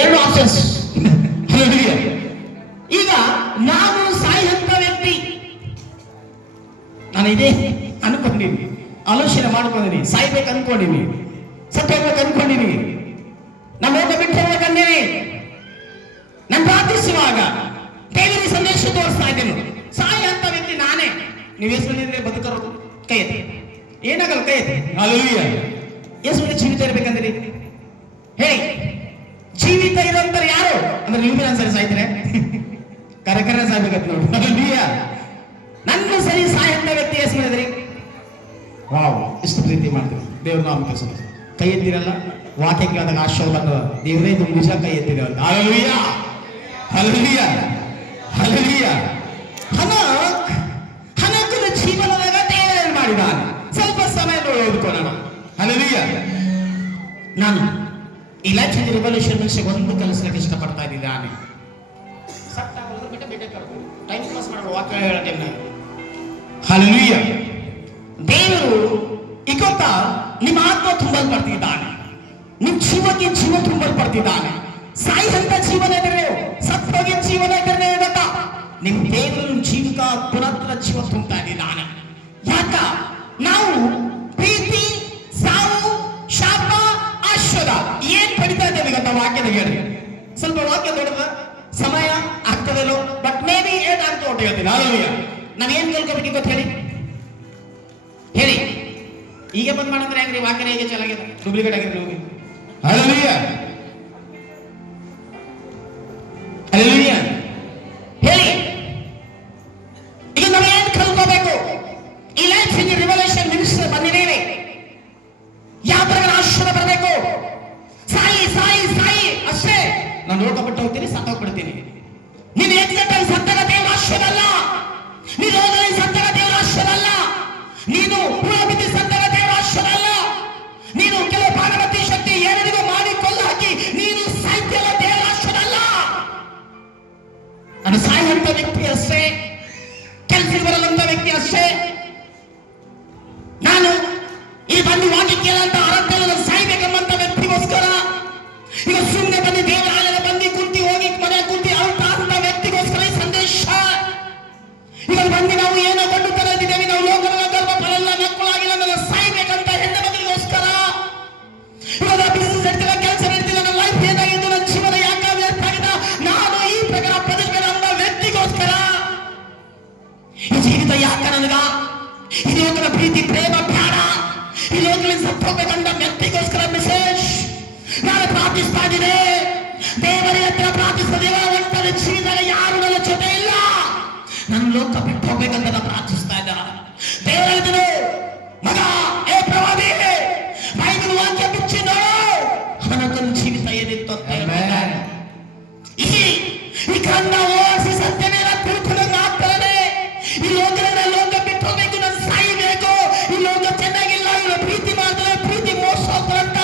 ಎರಡು ಆಪ್ಷನ್ಸ್. ಈಗ ನಾನು ಸಾಯುವಂತ ವ್ಯಕ್ತಿ, ನಾನು ಇದೇ ಅನ್ಕೊಂಡಿನಿ, ಆಲೋಚನೆ ಮಾಡ್ಕೊಂಡಿನಿ, ಸಾಯ್ಬೇಕು ಅನ್ಕೊಂಡಿನಿ, ಸತ್ತೋಗ್ಬೇಕು ಅನ್ಕೊಂಡಿನಿ, ನಮ್ಮ ಹೋಗ ಬಿಟ್ಟು ಹೋಗ್ಬೇಕಂದೇನೆ. ನಾನು ಪ್ರಾರ್ಥಿಸುವಾಗ ದೇವರಿಗೆ ಸಂದೇಶ ತೋರಿಸ್ತಾ ಇದ್ದೇನೆ, ಸಾಯ ಅಂತ ವ್ಯಕ್ತಿ ನಾನೇ. ನೀವು ಯೇಸುವಿನಿಂದ ಬದುಕರು ಕೈ ಎತ್ತಿ, ಏನಾಗಲ್ಲ ಕೈ ಎತ್ತಿ. ಹಲ್ಲೆಲೂಯಾ. ಯೇಸುವಿನ ಜೀವಿತ ಇರ್ಬೇಕಂದ್ರಿ ಹೇಳಿ. ಜೀವಿತ ಇರೋಂತಾರೆ ಯಾರು ಅಂದ್ರೆ ನೀವು ಅನ್ಸರಿ ಸಾಯ್ತಾರೆ, ಕರೆ ಸಾಯ್ಬೇಕಂತ ನೋಡಿ. ಹಲ್ಲೆಲೂಯಾ. ನನ್ನ ಸರಿ ಸಾಯ ಅಂತ ವ್ಯಕ್ತಿ ಯೇಸುವಿನದ್ರಿ. ವಾವ್, ಎಷ್ಟು ಪ್ರೀತಿ ಮಾಡ್ತೀವಿ ದೇವ್ರ ನಾಮ ಕೆಲಸ. ಕೈ ಎತ್ತಿರಲ್ಲ, ವಾಕ್ಯ ಕೇಳಿದಾಗ ಆಶೀರ್ವಾದ ದೇವರೇ ಇದು ನಿಜ ಕೈ ಎತ್ತಿದೆ ಅಂತ. Hallelujah, hallelujah, hallelujah. ಹನಕನ ಜೀವನದಾಗ ದೇವರು ಮಾಡಿದಾನೆ. ಸ್ವಲ್ಪ ಸಮಯ ಓದ್ಕೊಳ್ಳೋಣ. ಹಲ್ಲೆಲೂಯಾ. ನಾನು ಈ ಲೈಫ್ ರಿವಲ್ಯೂಷನ್ ಮನುಷ್ಯಗೆ ಒಂದು ಕಲಿಸ್ಲಿಕ್ಕೆ ಇಷ್ಟಪಡ್ತಾ ಇದ್ದಾನೆ. ಟೈಮ್ ಪಾಸ್ ಮಾಡೋ ವಾಕ್ಯ ಹೇಳೋ ಟೈಮ್ನಾಗ. ಹಲ್ಲೆಲೂಯಾ. ದೇವರು ಇಗೊತ್ತ ನಿಮ್ಮ ಆತ್ಮ ತುಂಬಲ್ಪಡ್ತಿದ್ದಾನೆ, ನಿಮ್ಮ ಜೀವಕ್ಕೆ ಜೀವ ತುಂಬಲ್ಪಡ್ತಿದ್ದಾನೆ. ಸಾಯಿಸಂತ ಜೀವನ ಇದ್ರೆ, ಸತ್ತೋಗಿ ಜೀವನ ಇದ್ರೆ ಗೊತ್ತಾ, ನಿಮ್ ದೇವರು ಜೀವಿಕ ಪುನತ್ರ ಜೀವ ತುಂಬ್ತಾ ಇದ್ದಾನೆ. ಯಾಕ ನಾವು ಪ್ರೀತಿ, ಸಾವು, ಶಾಪ, ಆಶ್ವದ ಏನ್ ಪಡಿತಾ ಇದ್ದೇವೆ ಗೊತ್ತಾ ವಾಕ್ಯದ ಹೇಳಿ. ಸ್ವಲ್ಪ ವಾಕ್ಯ ದೊಡ್ಡದ ಸಮಯ ಆಗ್ತದೇನೋ, ಬಟ್ ಮೇ ಬಿ ಏನಾಗ್ತದೆ ಅಂತ ಹೇಳ್ತೀನಿ. ಹಲ್ಲೆಲೂಯಾ. ನಾವ್ ಏನ್ ಕೇಳ್ಕೋಬೇಕು ಗೊತ್ತ ಹೇಳಿ ಹೇಳಿ. ಈಗ ಬಂದ್ ಮಾಡಿದ್ರೆ ಹೆಂಗ್ರಿ, ವಾಕ್ಯನ ಹೇಗೆ ಚೆನ್ನಾಗಿದೆ, ಡೂಪ್ಲಿಕೇಟ್ ಆಗಿದ್ರೆ ಹೋಗಿ. Hallelujah, hallelujah. ಹೇಳಿ. ಈಗ ನಾವು ಏನ್ ಕಲ್ಕೋಬೇಕು? ಈ ಲೈಫ್ ರಿವಲ್ಯೂಷನ್ ಮಿನಿಸ್ಟರ್ ಬಂದಿದ್ದೇವೆ, ಯಾವ ತರ ಆಶ್ರಯ ಬರಬೇಕು? ಸಾಯಿ ಸಾಯಿ ಸಾಯಿ ಅಷ್ಟೇ. ನಾನು ನೋಡ್ಕೊಬಿಟ್ಟು ಹೋಗ್ತೀನಿ, ಸತ್ತೋಗ್ಬಿಡ್ತೀನಿ. ನೀನು ಎಕ್ಸೆಟ್ ಆಗಿ ಸತ್ತಾಗ ದೇವರ ಆಶ್ರಯ ಅಲ್ಲ, ನೀನು ಹೋಗಲಿ ಸತ್ತಾಗ ದೇವರ ಆಶ್ರಯ ಅಲ್ಲ, ನೀನು ಪುರಾಬಿದ್ದಿ ಸತ್ತಾಗ ದೇವರ ಆಶ್ರಯ ಅಲ್ಲ, ನೀನು ಕೆಲವು ಭಾಗವತಿ ಶಕ್ತಿ ಎರಡಿಗೂ ಮಾಡಿ ಕೊಲ್ಲ ಹಾಕಿ ನೀನು ಸಾಹಿತ್ಯ ದೇವರ ಆಶ್ರಯ ಅಲ್ಲ. ನಾನು ಸಾಯುವಂತ ವ್ಯಕ್ತಿ ಅಷ್ಟೇ, ಕೆಲಸಕ್ಕೆ ಬರಲಂತ ವ್ಯಕ್ತಿ ಅಷ್ಟೇ. ನಾನು ಈ ಬಂದು ವಾಕ್ಯ ಕೇಳಂತ ಅರ್ಥ ಸಾಯ್ಬೇಕೆಂಬಂತ ವ್ಯಕ್ತಿಗೋಸ್ಕರ, ಈಗ ಸುಮ್ಮನೆ ಬಂದು ದೇವಾಲಯದ ಬಂದು ಕುಂತಿ ಹೋಗಿ ಮನೆ ಕುಂತಿ ಅಳ್ತಾ ಅಂತ ವ್ಯಕ್ತಿಗೋಸ್ಕರ ಈ ಸಂದೇಶ. ಈಗ ಬಂದು ನಾವು ಏನೋ ಗಂಡು ತರ ಇದ್ದೇವೆ, ನಾವು ಲೋಕದ ಗರ್ಭ ಫಲೆಲ್ಲ ಮಕ್ಕಳಾಗಿಲ್ಲ, ನನ್ನ ಸಾಯ್ಬೇಕಂತ ಹೆಣ್ಣು ಮಕ್ಕಳಿಗೋಸ್ಕರ. ಇವಾಗ ಬಿಸಿನೆಸ್ ನಡೀತಿಲ್ಲ, ಕೆಲಸ ನಡೀತಿಲ್ಲ, ನನ್ನ ಲೈಫ್ ಏನಾಗಿದ್ದು, ನನ್ನ ಜೀವನ ಯಾಕೆ ವ್ಯರ್ಥ ಆಗಿದೆ, ನಾನು ಈ ಪ್ರಕಾರ ಬದುಕಬೇಡ ಅನ್ನೋ ವ್ಯಕ್ತಿಗೋಸ್ಕರ. ಈ ಜೀವಿತ ಯಾಕ ನನಗ, ಈ ಲೋಕದ ಪ್ರೀತಿ ಪ್ರೇಮ ಬೇಡ, ಈ ಲೋಕದಲ್ಲಿ ಸತ್ತೋಗ್ಬೇಕಂತ ವ್ಯಕ್ತಿಗೋಸ್ಕರ ಮೆಸೇಜ್ ನಾನು ಪ್ರಾರ್ಥಿಸ್ತಾ ಇದ್ದೀನಿ. ದೇವರ ಹತ್ರ ಪ್ರಾರ್ಥಿಸ್ತಾ ದೇವ, ಒಂಟರ ಜೀವಿತದಲ್ಲಿ ಯಾರು ನನ್ನ ಜೊತೆ ಇಲ್ಲ, ನನ್ನ ಲೋಕ ಬಿಟ್ಟು ಹೋಗ್ಬೇಕಂತ ನಾನು ಪ್ರಾರ್ಥಿಸ್ತಾ ಇದ್ದ. ದೇವರ ಹೇಳಿದ್ರು, ಮಗ ಏ ಪ್ರವಾದಿ, ಬೈಬಲ್ ವಾಕ್ಯ ಬಿಚ್ಚಿ ನೋಡು, ಅವನ ಜೀವಿತ ಏನಿತ್ತು ಅಂತ ಹೇಳ್ತಾರೆ. ಈ ಕಂಡ ಓಡಿಸಿ ಸತ್ಯ ಮೇಲೆ ತಿಳ್ಕೊಳ್ಳೋದು ಆಗ್ತದೆ. ಈ ಲೋಕದ ಲೋಕ ಬಿಟ್ಟು ಹೋಗ್ಬೇಕು, ನಾನು ಸಾಯಬೇಕು, ಈ ಲೋಕ ಚೆನ್ನಾಗಿಲ್ಲ, ಇವರ ಪ್ರೀತಿ ಮಾಡಿದ್ರೆ ಪ್ರೀತಿ ಮೋಸ ಹೋಗ್ತಾರಂತ.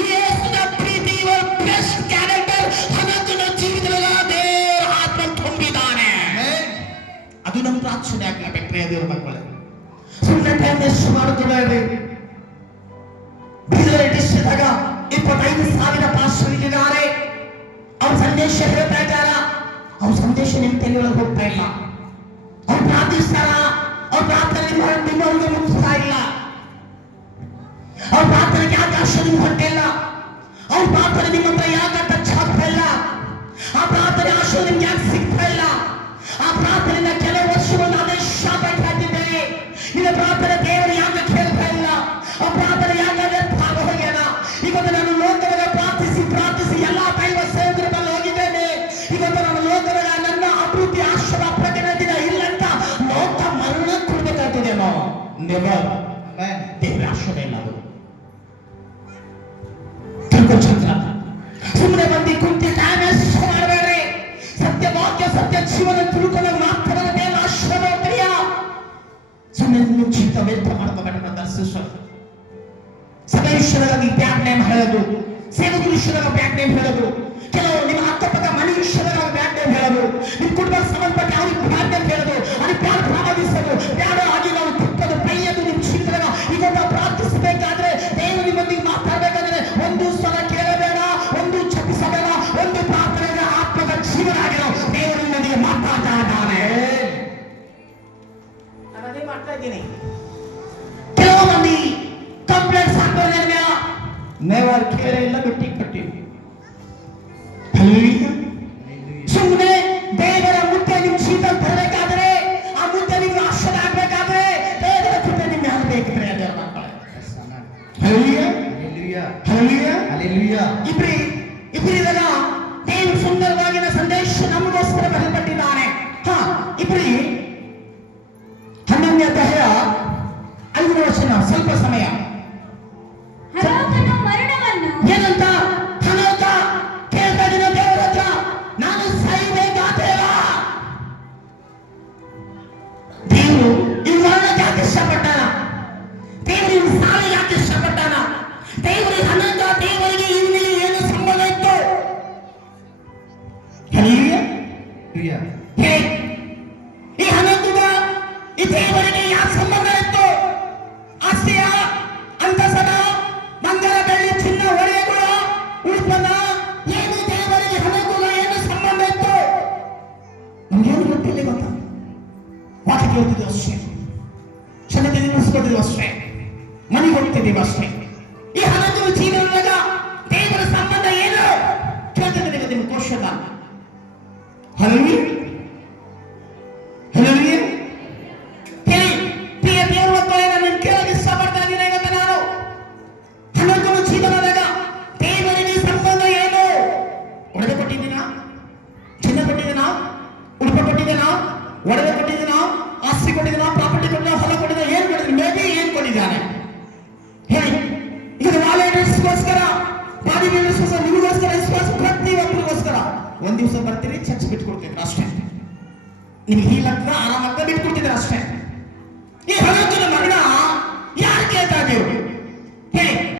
ಈ ಯೇಸುವಿನ ಪ್ರೀತಿ, ಇವರ ಬೆಸ್ಟ್ ಕ್ಯಾರೆಕ್ಟರ್ ಹನಕನ ಜೀವಿತದಲ್ಲಿ ದೇವರ ಆತ್ಮ ತುಂಬಿದ್ದಾನೆ. ಅದು ನಮ್ಮ ಪ್ರಾರ್ಥನೆ ಆಗ್ಲೇಬೇಕು ದೇವರ ಮಕ್ಕಳೇ. ಸುಮ್ಮನೆ ಟೈಮ್ ವೇಸ್ಟ್ ಮಾಡುತ್ತಿದ್ದಾರೆ. ಬೀದರ್ ಡಿಸ್ಟ್ರಿಕ್ಟ್ದಾಗ 25,000 ಪಾಸ್ಟರ್ಗಳಿದ್ದಾರೆ. ಅವ್ರ ಸಂದೇಶ ಹೇಳ್ತಾ ಇದ್ದಾರ, ಅವ್ರ ಸಂದೇಶ ನಿಮ್ ತಲೆಯೊಳಗೆ ಹೋಗ್ತಾ ಇಲ್ಲ. ಅವ್ರು ಪ್ರಾರ್ಥಿಸ್ತಾರ, ಅವ್ರ ಪ್ರಾರ್ಥನೆ ನಿಮ್ಮವರಿಗೆ ಮುಗಿಸ್ತಾ ಇಲ್ಲ. ಅವ್ರ ಪ್ರಾರ್ಥನೆಗೆ ಯಾಕೆ ಆಶ್ರಯ ನಿಮ್ಗೆ ಹೊಂಟಿಲ್ಲ, ಅವ್ರ ಪ್ರಾರ್ಥನೆ ನಿಮ್ಮ ಹತ್ರ ಯಾಕೆ ಟಚ್ ಆಗ್ತಾ ಇಲ್ಲ, ಆ ಪ್ರಾರ್ಥನೆ ಆಶ್ರಯ ನಿಮ್ಗೆ ಯಾಕೆ ಸಿಗ್ತಾ ಇಲ್ಲ. ಆ ಪ್ರಾರ್ಥನೆಯಿಂದ ಕೆಲವು ವರ್ಷಗಳು ಅದೇ ಶಾಪ ಹಾಕಿದ್ದೇನೆ. ನಿನ್ನ ಪ್ರಾರ್ಥನೆ ದೇವರು ಯಾಕೆ ಕೇಳ್ತಾ ಇಲ್ಲ, ಆ ಪ್ರಾರ್ಥನೆ ಯಾಕೆ ವ್ಯರ್ಥ ಹೋಗ್ಯಾನ. ಇವತ್ತು ನಾನು ಲೋಕದಾಗ ಪ್ರಾರ್ಥಿಸಿ ಪ್ರಾರ್ಥಿಸಿ ಎಲ್ಲಾ ದೈವ ಸೇವಕರ ಬಳಿ ಹೋಗಿದ್ದೇನೆ. ಇವತ್ತು ನಾನು ಲೋಕದಾಗ ನನ್ನ ಅಭಿವೃದ್ಧಿ ಆಶ್ರಯ ಪ್ರತಿನಿಧಿನ ಇಲ್ಲಂತ ಲೋಕ ಮರಣ ಕೊಡ್ಬೇಕಾಗ್ತದೇನೋ. ದೇವರ ಆಶ್ರಯ ಇಲ್ಲ, ಅದು ಚಂದ್ರ. ಸುಮ್ಮನೆ ಬಂದು ಕುಂತಿ ಟೈಮ್ ವೇಸ್ಟ್ ಮಾಡಬೇಡ್ರಿ. ಸತ್ಯ ವಾಕ್ಯ ಸತ್ಯ ಜೀವನ ತಿಳ್ಕೊಂಡು ಮಾತ್ರ ದೇವರ ಆಶ್ರಯ ಪ್ರಿಯ. ಸುಮ್ಮನೆ ಜೀವಿತ ವ್ಯರ್ಥ ಮಾಡ್ಕೋಬೇಡ ದರ್ಶಿಸ. ಸಭೆ ವಿಷಯದಾಗ ಬ್ಯಾಕ್ ನೇಮ್ ಹೇಳೋದು, ಸೇವಕರ ವಿಷಯದಾಗ ಬ್ಯಾಕ್ ನೇಮ್ ಹೇಳೋದು, ಕೆಲವು ನಿಮ್ಮ ಅಕ್ಕಪಕ್ಕ ಮನೆ ವಿಷಯದಾಗ ಬ್ಯಾಕ್ ನೇಮ್ ಹೇಳೋದು, ನಿಮ್ಮ ಕುಟುಂಬಕ್ಕೆ ಸಂಬಂಧಪಟ್ಟ ಅವ್ರಿಗೆ ಬ್ಯಾಕ್ ನೇಮ್ ಹೇಳೋದು, ಅದಕ್ಕೆ ಬ್ಯಾಡ್ ಪ್ರಾರಂಭಿಸೋದು, ಬ್ಯಾಡ ಆಗಿ ನಾವು ತಿಪ್ಪದು ಬೈಯೋದು. ನಿಮ್ಮ ಜೀವಿತದಾಗ ಇವತ್ತು ಪ್ರಾರ್ಥಿಸಬೇಕಾದ್ರೆ, ದೇವರು ನಿಮ್ಮೊಂದಿಗೆ ಮಾತಾಡಬೇಕಾದ್ರೆ ಒಂದು ಸಲ ಕೇಳಬೇಡ, ಒಂದು ಚಪಿಸಬೇಡ, ಒಂದು ದೇವರ ಕೇಳ ಇಲ್ಲ ಬಿಟ್ಟಿ ಕಟ್ಟಿ. ಸುಮ್ಮನೆ ದೇವರ ಮುದ್ದೆ ನಿಮ್ ಶೀತಲ್ ತರಬೇಕಾದ್ರೆ, ಆ ಮುದ್ದೆ ನಿಮ್ಗೆ ಆಶ್ಚರ್ಯ ಆಗ್ಬೇಕಾದ್ರೆ ದೇವರ ಕೃಪೆ ನಿಮ್ಗೆ ಆಗ್ಬೇಕಿದ್ರೆ ದೇವರ ಮಕ್ಕಳೇ. ಇಬ್ಬರಿದಾಗ ದೇವರು ಸುಂದರವಾಗಿನ ಸಂದೇಶ ನಮಗೋಸ್ಕರ ಬರೆಯಲ್ಪಟ್ಟಿದ್ದಾನೆ. ಇಬ್ರಿ 11ನೇ ಅಧ್ಯಾಯ 5ನೇ ವಚನ. ಸ್ವಲ್ಪ ಸಮಯ ಏನಂತ ಹನೋಕ ಕೇಳ್ತಾ ಇದ್ದೀನ ದೇವರ ಹತ್ರ, ನಾನು ಸಾಯಬೇಕಾದೇವ. ದೇವರು ಈ ಮರಣಕ್ಕೆ ಯಾಕೆ ಇಷ್ಟಪಟ್ಟಾನ? ದೇವರು ಇವ್ ಸಾಲ ಯಾಕೆ ಇಷ್ಟಪಟ್ಟಾನ? ದೇವರಿಗೆ ಹನೋಕ ದೇವರಿಗೆ ಇವನಿಗೆ ಏನು ಸಂಬಂಧ ಇತ್ತು? ಈ ಹನೋಕಗ ಈ ದೇವರಿಗೆ ಯಾಕೆ ಸಂಬಂಧ ಇತ್ತು? ಆಸ್ತಿಯ, ಅಂತಸನ, ಬಂಗಾರ, ಬೆಳ್ಳಿ, ಚಿನ್ನ, ಒಡೆಯಗಳ, ಉಡುಪನ, ಏನು ದೇವರಿಗೆ ಹಣಕ್ಕೂ ಏನು ಸಂಬಂಧ ಇತ್ತು? ನಮ್ಗೇನು ಗೊತ್ತಿಲ್ಲ. ಗೊತ್ತಾ? ವಾಕ್ಯಕ್ಕೆ ಹೋಗ್ತಿದ್ದೀವಿ ಅಷ್ಟೇ, ಚೆನ್ನಾಗಿ ನಿಲ್ಲಿಸ್ಕೊತಿದ್ದೀವಿ ಅಷ್ಟೇ, ಮನೆಗೆ ಹೋಗ್ತಿದ್ದೀವಿ ಅಷ್ಟೇ. ಈ ಹಣಕ್ಕೂ ಜೀವನದಾಗ ದೇವರ ಸಂಬಂಧ ಏನು ಕೇಳ್ತಿದ್ದೀವಿ ನಿಮ್ಮ ಕೋಶದ. ಹಲವಿ ಹಲವಿ ದೇವರ ಮಕ್ಕಳೇ, ನಾನು ಕೇಳಕ್ಕೆ ಇಷ್ಟಪಡ್ತಾ ಇದ್ದೀನಿ. ಇವತ್ತು ನಾನು ಹಣಕ್ಕೂ ಜೀವನದಾಗ ದೇವರಿಗೆ ಸಂಬಂಧ ಏನು? ಒಡೆದು ಕೊಟ್ಟಿದ್ದೀನ? ಚಿನ್ನ ಕೊಟ್ಟಿದ್ದೀನ? ಉಡುಪ ಕೊಟ್ಟಿದ್ದೀನ? ಒಡೆದು ಕೊಟ್ಟಿದ್ದೀನ? ಆಸ್ತಿ ಕೊಟ್ಟಿದ್ದೀನ? ಪ್ರಾಪರ್ಟಿ ಕೊಟ್ಟಿದ್ದೀನ? ಹೊಲ ಕೊಟ್ಟಿದ್ದೀನ? ಏನ್ ಕೊಟ್ಟಿದ್ದೀನಿ? ಮೇಬಿ ಏನ್ ಕೊಟ್ಟಿದ್ದಾನೆ ಹೇಳಿ. ಈಗ ವಾಲೆಟರ್ಸ್ಗೋಸ್ಕರ, ಬಾಡಿ ಬಿಲ್ಡರ್ಸ್ಗೋಸ್ಕರ, ನಿಮಗೋಸ್ಕರ, ವಿಶ್ವಾಸ ಪ್ರತಿಯೊಬ್ಬರಿಗೋಸ್ಕರ ಒಂದ್ ದಿವಸ ಬರ್ತೀರಿ, ಚರ್ಚ್ ಬಿಟ್ಕೊಡ್ತೀರಿ ಅಷ್ಟೇ. ನಿಮ್ಗೆ ಹೀಲ್ ಆಗ್ತದ, ಆರಾಮ ಆಗ್ತದ,